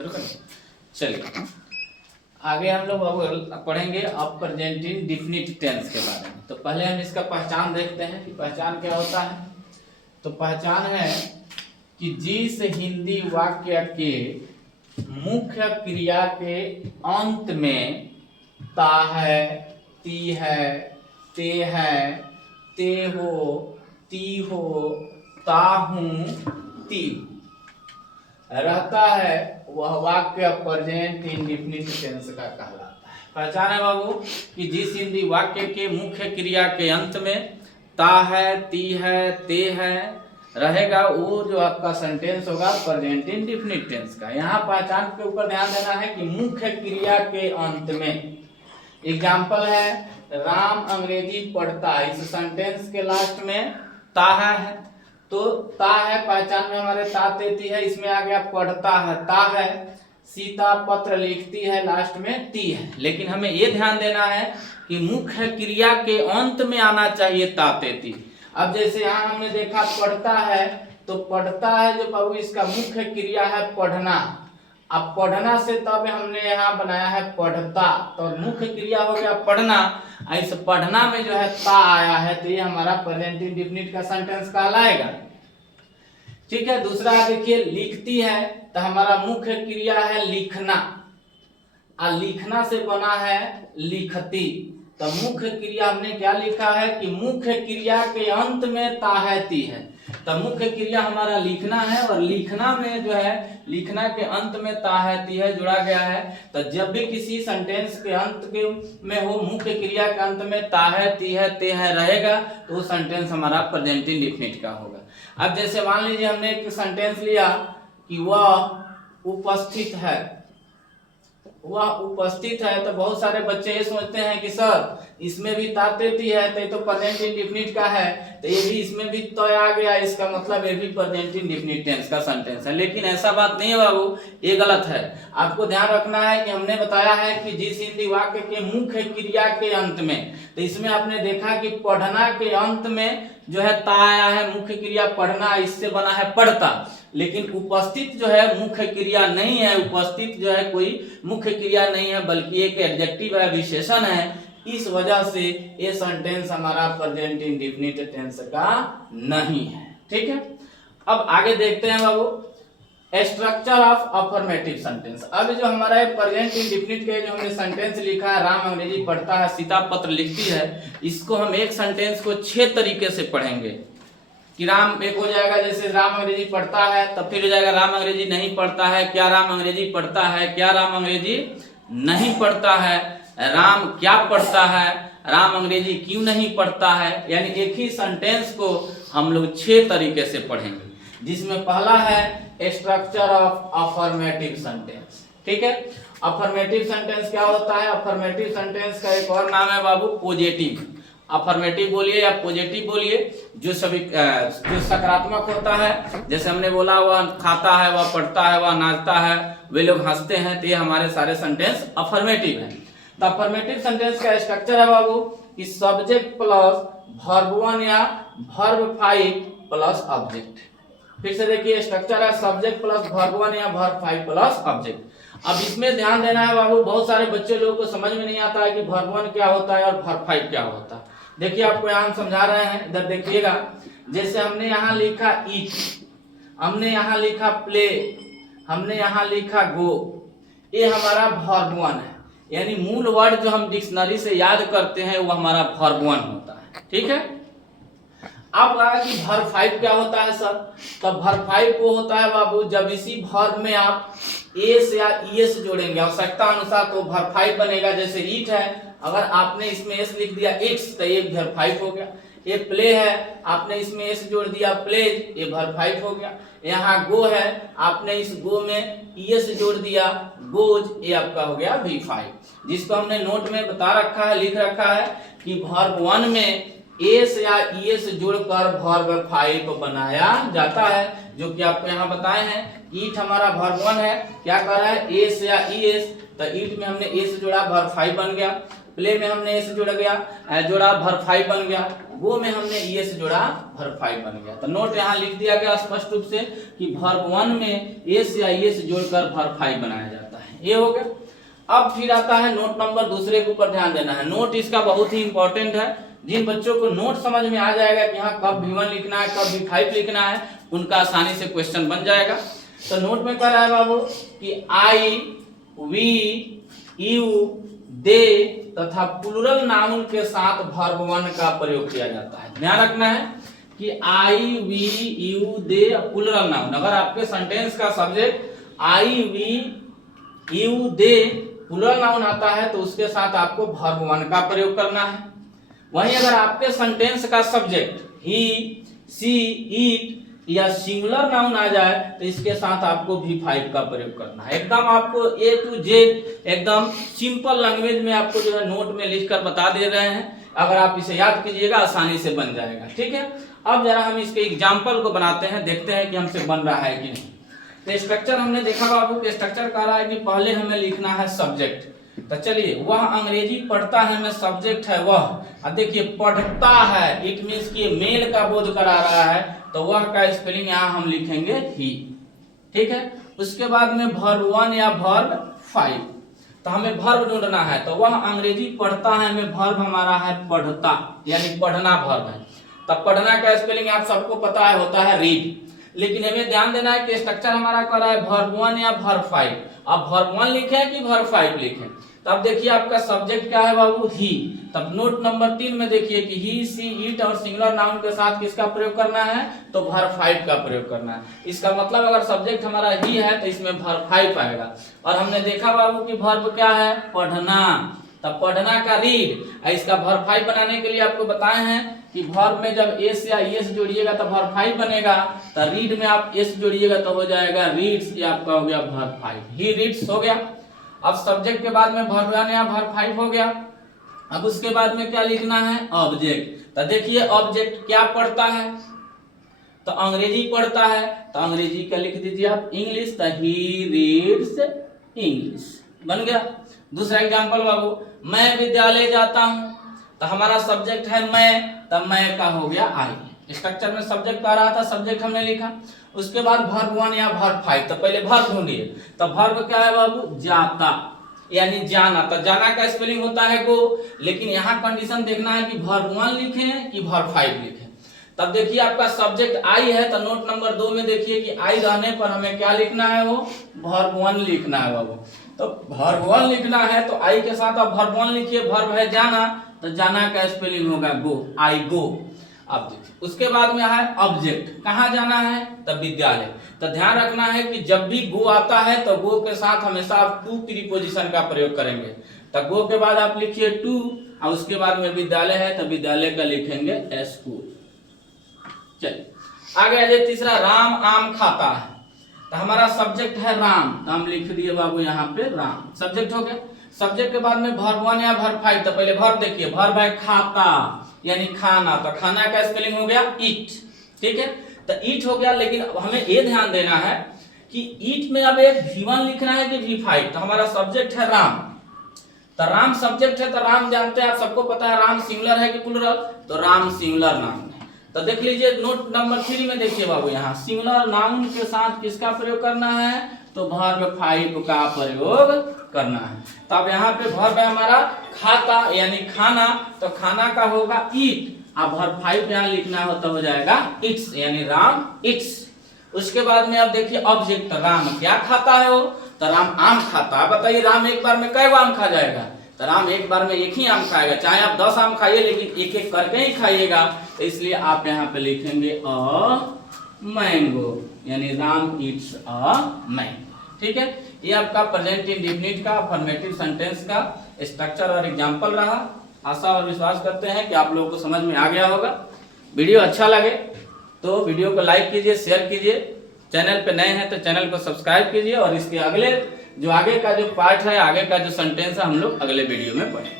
चलिए आगे हम लोग अब पढ़ेंगे अब प्रेजेंट इंडेफिनिट टेंस के बारे में। तो पहले हम इसका पहचान देखते हैं कि पहचान क्या होता है। तो पहचान है कि जिस हिंदी वाक्य के मुख्य क्रिया के अंत में ता है, ती है, ते है, ते हो, ती हो, ता हूं, ती रहता है, वह वाक्य प्रेजेंट इंडेफिनिट टेंस का कहलाता है। पहचान है बाबू कि जिस हिंदी वाक्य के मुख्य क्रिया के अंत में ता है, ती है, ते है रहेगा, वो जो आपका सेंटेंस होगा प्रेजेंट इंडेफिनिट टेंस का। यहाँ पहचान के ऊपर ध्यान देना है कि मुख्य क्रिया के अंत में। एग्जाम्पल है राम अंग्रेजी पढ़ता है, इस सेंटेंस के लास्ट में ता है, तो ता है पहचान में हमारे ता तेती है, इसमें आ गया पढ़ता है ता है, सीता पत्र लिखती है लास्ट में ती है। लेकिन हमें ये ध्यान देना है कि मुख्य क्रिया के अंत में आना चाहिए ता तेती। अब जैसे यहाँ हमने देखा पढ़ता है, तो पढ़ता है जो बाबू इसका मुख्य क्रिया है पढ़ना। अब पढ़ना से तब हमने यहाँ बनाया है पढ़ता, तो मुख्य क्रिया हो गया पढ़ना। इस पढ़ना में जो है ता आया है, तो ये हमारा प्रेजेंट इंडेफिनिट का सेंटेंस कहलाएगा। ठीक है। दूसरा देखिए लिखती है, तो हमारा मुख्य क्रिया है लिखना, और लिखना से बना है लिखती। तो मुख्य क्रिया हमने क्या लिखा है कि मुख्य क्रिया के अंत में ता है, ती है। तो मुख्य क्रिया हमारा लिखना है, और लिखना में जो है लिखना के अंत में ता है, ती है जुड़ा गया है। तो जब भी किसी सेंटेंस के अंत के में हो मुख्य क्रिया के अंत में ता है, ती है, ते है रहेगा, तो वो सेंटेंस हमारा प्रेजेंट इंडेफिनिट का होगा। अब जैसे मान लीजिए हमने एक सेंटेंस लिया कि वह उपस्थित है, वह उपस्थित है, तो बहुत सारे बच्चे ये सोचते हैं कि सर इसमें भी ता तेती है, तो ये तो प्रेजेंट इंडेफिनिट का है, तो ये भी इसमें भी तो आ गया, इसका मतलब ये भी प्रेजेंट इंडेफिनिट टेंस का सेंटेंस है। लेकिन ऐसा बात नहीं है बाबू, ये गलत है। आपको ध्यान रखना है कि हमने बताया है कि जिस हिंदी वाक्य के मुख्य क्रिया के अंत में, तो इसमें आपने देखा कि पढ़ना के अंत में जो है ता आया है, मुख्य क्रिया पढ़ना, इससे बना है पढ़ता। लेकिन उपस्थित जो है मुख्य क्रिया नहीं है, उपस्थित जो है कोई मुख्य क्रिया नहीं है, बल्कि एक एडजेक्टिव है, विशेषण है। इस वजह से ये सेंटेंस हमारा प्रेजेंट इंडेफिनिट टेंस का नहीं है। ठीक है। अब आगे देखते हैं बाबू स्ट्रक्चर ऑफ अफर्मेटिव सेंटेंस। अब जो हमारा प्रेजेंट इंडेफिनिट के जो हमने सेंटेंस लिखा है राम अंग्रेजी पढ़ता है, सीता पत्र लिखती है, इसको हम एक सेंटेंस को 6 तरीके से पढ़ेंगे। कि राम एक हो जाएगा, जैसे राम अंग्रेजी पढ़ता है, तब फिर हो जाएगा राम अंग्रेजी नहीं पढ़ता है, क्या राम अंग्रेजी पढ़ता है, क्या राम अंग्रेजी नहीं पढ़ता है, राम क्या पढ़ता है, राम अंग्रेजी क्यों नहीं पढ़ता है। यानी एक ही सेंटेंस को हम लोग 6 तरीके से पढ़ेंगे, जिसमें पहला है स्ट्रक्चर ऑफ अफर्मेटिव सेंटेंस। ठीक है। अफर्मेटिव सेंटेंस क्या होता है? अफर्मेटिव सेंटेंस का एक और नाम है बाबू पॉजिटिव। अफर्मेटिव बोलिए या पॉजिटिव बोलिए, जो सकारात्मक होता है, जैसे हमने बोला वह खाता है, वह पढ़ता है, वह नाचता है, वे लोग हंसते हैं, तो ये हमारे सारे सेंटेंस अफर्मेटिव हैं। तो अफर्मेटिव सेंटेंस का स्ट्रक्चर है बाबू कि सब्जेक्ट प्लस वर्ब 1 या वर्ब 5 प्लस ऑब्जेक्ट। फिर से देखिए स्ट्रक्चर है सब्जेक्ट प्लस वर्ब 1 या वर्ब 5 प्लस ऑब्जेक्ट। अब इसमें ध्यान देना है बाबू, बहुत सारे बच्चे लोगों को समझ में नहीं आता है कि वर्ब 1 क्या होता है और वर्ब 5 क्या होता है। देखिए आपको यहाँ समझा रहे हैं, इधर देखिएगा। जैसे हमने यहाँ लिखा ईट, हमने यहाँ लिखा प्ले, हमने यहाँ लिखा गो, ये हमारा वर्ब 1 है। यानी मूल वर्ड जो हम डिक्शनरी से याद करते हैं वो हमारा वर्ब 1 होता है। ठीक है। आप कहा कि वर्ब 5 क्या होता है सर? तब वर्ब 5 वो होता है बाबू जब इसी वर्ब में आप एस या ईएस जोड़ेंगे आवश्यकता अनुसार, तो वर्ब 5 बनेगा। जैसे ईट है, अगर आपने इसमें एस लिख दिया इट्स, तो ये वर्ब 5 हो गया। ये प्ले है, आपने इसमें एस जोड़ दिया प्लेज, ये वर्ब 5 हो गया। यहाँ गो है, आपने इस गो में ईएस जोड़ दिया गोज, ये आपका हो गया V5। जिसको हमने नोट में बता रखा है, लिख रखा है कि वर्ब 1 में एस या ईएस जोड़कर वर्ब 5 बनाया जाता है, जो कि आपको यहाँ बताए हैं। ईट हमारा वर्ब 1 है, क्या कर रहा है एस या ईएस, तो ईट में हमने एस जोड़ा वर्ब 5 बन गया। प्ले में हमने ए से जोड़ा जोड़ा वर्ब 5 बन गया, गो में हमने ये से जोड़ा वर्ब 5 बन गया। तो नोट यहाँ लिख दिया गया स्पष्ट रूप से कि वर्ब 1 में एस या ये से जोड़कर वर्ब 5 बनाया जाता है। ये हो गया। अब फिर आता है नोट नंबर दूसरे के ऊपर ध्यान देना है। नोट इसका बहुत ही इंपॉर्टेंट है। जिन बच्चों को नोट समझ में आ जाएगा कि हाँ कब V1 लिखना है कब V5 लिखना है, उनका आसानी से क्वेश्चन बन जाएगा। तो नोट में कह रहा है बाबू कि आई, वी, यू, दे तथा प्लूरल नाउन के साथ वर्ब 1 का प्रयोग किया जाता है। ध्यान रखना है कि I, we, you, they plural noun, अगर आपके सेंटेंस का subject I, we, you, they plural noun आता है तो उसके साथ आपको वर्ब 1 का प्रयोग करना है। वहीं अगर आपके सेंटेंस का सब्जेक्ट ही, सी, इट या सिंगुलर नाउन आ जाए तो इसके साथ आपको V5 का प्रयोग करना है। एकदम आपको A to Z एकदम सिंपल लैंग्वेज में आपको जो है नोट में लिखकर बता दे रहे हैं। अगर आप इसे याद कीजिएगा आसानी से बन जाएगा। ठीक है, अब जरा हम इसके एग्जाम्पल को बनाते हैं, देखते हैं कि हमसे बन रहा है कि नहीं। तो स्ट्रक्चर हमने देखा बाबू कि स्ट्रक्चर कह रहा है कि पहले हमें लिखना है सब्जेक्ट। तो चलिए, वह अंग्रेजी पढ़ता है में सब्जेक्ट है वह। अब देखिए पढ़ता है, इट मीन्स कि मेल का बोध करा रहा है, तो वह का स्पेलिंग यहाँ हम लिखेंगे ही। ठीक है, उसके बाद में वर्ब 1 या वर्ब 5, तो हमें वर्ब ढूंढना है। तो वह अंग्रेजी पढ़ता है में वर्ब हमारा है पढ़ता, यानी पढ़ना वर्ब है। तब पढ़ना का स्पेलिंग आप सबको पता है, होता है रीड। लेकिन हमें ध्यान देना है कि स्ट्रक्चर हमारा कर रहा है वर्ब 1 या वर्ब 5। अब वर्ब 1 लिखे कि वर्ब 5 लिखे। तब देखिए आपका सब्जेक्ट क्या है बाबू, ही। तब नोट नंबर 3 में देखिए कि ही, सी, इट और सिंगुलर नाउन के साथ किसका प्रयोग करना है, तो वर्ब 5 का प्रयोग करना है। इसका मतलब अगर सब्जेक्ट हमारा ही है तो इसमें वर्ब 5 आएगा। और हमने देखा बाबू कि वर्ब क्या है, पढ़ना। तब पढ़ना का रीड। इसका वर्ब 5 बनाने के लिए आपको बताए हैं कि वर्ब में जब एस या एस जोड़िएगा तो वर्ब 5 बनेगा। तो रीड में आप एस जोड़िएगा तो हो जाएगा रीड्स, ये आपका हो गया वर्ब 5। ही रीड्स हो गया। अब सब्जेक्ट के बाद में वर्ब 1 या वर्ब 5 हो गया। अब उसके बाद में क्या लिखना है, ऑब्जेक्ट। तो देखिए ऑब्जेक्ट क्या पढ़ता है, तो अंग्रेजी पढ़ता है। तो अंग्रेजी क्या लिख दीजिए आप, इंग्लिश। तो ही रीड्स इंग्लिश, बन गया। दूसरा एग्जांपल बाबू, मैं विद्यालय जाता हूं। तो हमारा सब्जेक्ट है मैं, तब मैं का हो गया आई। स्ट्रक्चर में सब्जेक्ट आ रहा था, सब्जेक्ट हमने लिखा। उसके बाद वर्ब 1 या वर्ब 5। तो पहले वर्ब ढूंढिए। तो वर्ब क्या है बाबू, जाता, यानी जाना। तो जाना का स्पेलिंग होता है गो। लेकिन यहाँ कंडीशन देखना है कि वर्ब 1 लिखें कि वर्ब 5 लिखें। तब देखिए आपका सब्जेक्ट आई है, तो नोट नंबर 2 में देखिए कि आई रहने पर हमें क्या लिखना है, वो वर्ब 1 लिखना है बाबू। तो वर्ब 1 लिखना है तो आई के साथ आप वर्ब 1 लिखिए। वर्ब है जाना, तो जाना का स्पेलिंग होगा गो, आई गो। अब देखिए उसके बाद में है ऑब्जेक्ट, कहाँ जाना है, तब विद्यालय। तो ध्यान रखना है कि जब भी गो आता है तो गो के साथ हमेशा आप टू प्रीपोजिशन का प्रयोग करेंगे। तो गो के बाद आप लिखिए टू, और उसके बाद में विद्यालय है तो विद्यालय का लिखेंगे स्कूल। चलिए आगे आ जाए तीसरा, राम आम खाता है। तो हमारा सब्जेक्ट है राम, तो हम लिख दिए बाबू यहाँ पे राम, सब्जेक्ट हो गया। सब्जेक्ट के बाद में वर्ब 1 या वर्ब 5। तो पहले वर्ब देखिए, वर्ब है खाता, यानी खाना। तो खाना का स्पेलिंग हो गया ईट। ठीक है, तो ईट हो गया। लेकिन हमें ये ध्यान देना है कि ईट में अब एक V1 लिखना है कि V5। तो हमारा सब्जेक्ट है राम, तो राम सब्जेक्ट है। तो राम जानते हैं आप, सबको पता है राम सिंगुलर है कि प्लूरल, तो राम सिंगुलर नाउन है। तो देख लीजिए नोट नंबर 3 में देखिए बाबू, यहाँ सिंगुलर नाउन के साथ किसका प्रयोग करना है, तो वर्ब 5 का प्रयोग करना है। तो अब यहाँ पे वर्ब है हमारा खाता, यानी खाना। तो खाना का होगा ईट, अब वर्ब 5 यहाँ लिखना हो तो हो जाएगा इट्स, यानी राम इट्स। उसके बाद में अब देखिए ऑब्जेक्ट, राम क्या खाता है वो, तो राम आम खाता है। बताइए राम एक बार में कई आम खा जाएगा, तो राम एक बार में एक ही आम खाएगा। चाहे आप 10 आम खाइए लेकिन एक एक करके ही खाइएगा। तो इसलिए आप यहाँ पे लिखेंगे अ मैंगो, यानी राम ईट्स अ मैंगो। ठीक है, ये आपका प्रेजेंट इंडेफिनिट का अफर्मेटिव सेंटेंस का स्ट्रक्चर और एग्जांपल रहा। आशा और विश्वास करते हैं कि आप लोगों को समझ में आ गया होगा। वीडियो अच्छा लगे तो वीडियो को लाइक कीजिए, शेयर कीजिए। चैनल पे नए हैं तो चैनल को सब्सक्राइब कीजिए। और इसके अगले जो आगे का जो पार्ट है, आगे का जो सेंटेंस है, हम लोग अगले वीडियो में पढ़ेंगे।